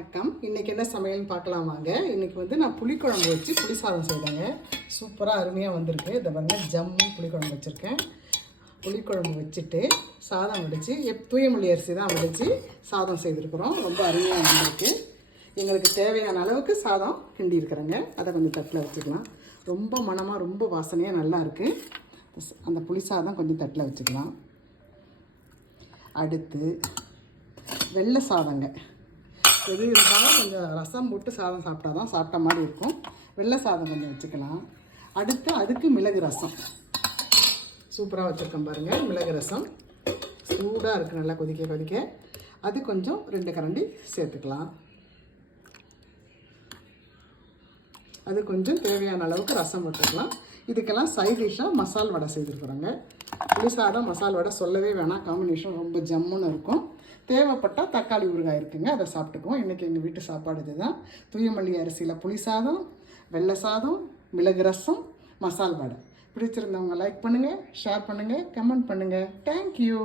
வணக்கம். இன்றைக்கி என்ன சமையல்னு பார்க்கலாம் வாங்க. இன்றைக்கி வந்து நான் புளிக்குழம்பு வச்சு புளி சாதம் செய்தேங்க. சூப்பராக அருமையாக வந்திருக்கு. இதை பாருங்க, ஜம்மு புளிக்குழம்பு வச்சுருக்கேன். புளிக்குழம்பு வச்சுட்டு சாதம் வடித்து தூயமல்லி அரிசி தான் வடித்து சாதம் செய்திருக்கிறோம். ரொம்ப அருமையாக வந்திருக்கு. எங்களுக்கு தேவையான அளவுக்கு சாதம் கிண்டி இருக்கிறேங்க. அதை கொஞ்சம் தட்டில் வச்சுக்கலாம். ரொம்ப மணமாக ரொம்ப வாசனையாக நல்லா இருக்குது. அந்த புளி சாதம் கொஞ்சம் தட்டில் வச்சுக்கலாம். அடுத்து வெள்ளை சாதங்க. எது இருந்தாலும் கொஞ்சம் ரசம் போட்டு சாதம் சாப்பிட்டா தான் சாப்பிட்ட மாதிரி இருக்கும். வெள்ளை சாதம் கொஞ்சம் வச்சுக்கலாம். அடுத்து அதுக்கு மிளகு ரசம் சூப்பராக வச்சுருக்கேன் பாருங்கள். மிளகு ரசம் சூடாக இருக்குது, நல்லா கொதிக்க கொதிக்க. அது கொஞ்சம் 2 கரண்டி சேர்த்துக்கலாம். அது கொஞ்சம் தேவையான அளவுக்கு ரசம் போட்டுக்கலாம். இதுக்கெல்லாம் சைட் டிஷ்ஷாக மசால் வடை செய்திருக்குறோங்க. புளி சாதம் மசால் வடை சொல்லவே வேணாம், காம்பினேஷன் ரொம்ப ஜம்முன்னு இருக்கும். தேவைப்பட்டால் தக்காளி ஊறுகாய் இருக்குங்க, அதை சாப்பிட்டுக்குவோம். இன்றைக்கி எங்கள் வீட்டு சாப்பாடு இது தான். தூயமல்லி அரிசியில் புளி சாதம், வெள்ளை சாதம், மிளகு ரசம், மசால் வடை. பிடிச்சிருந்தவங்க லைக் பண்ணுங்கள், ஷேர் பண்ணுங்கள், கமெண்ட் பண்ணுங்கள். தேங்க்யூ.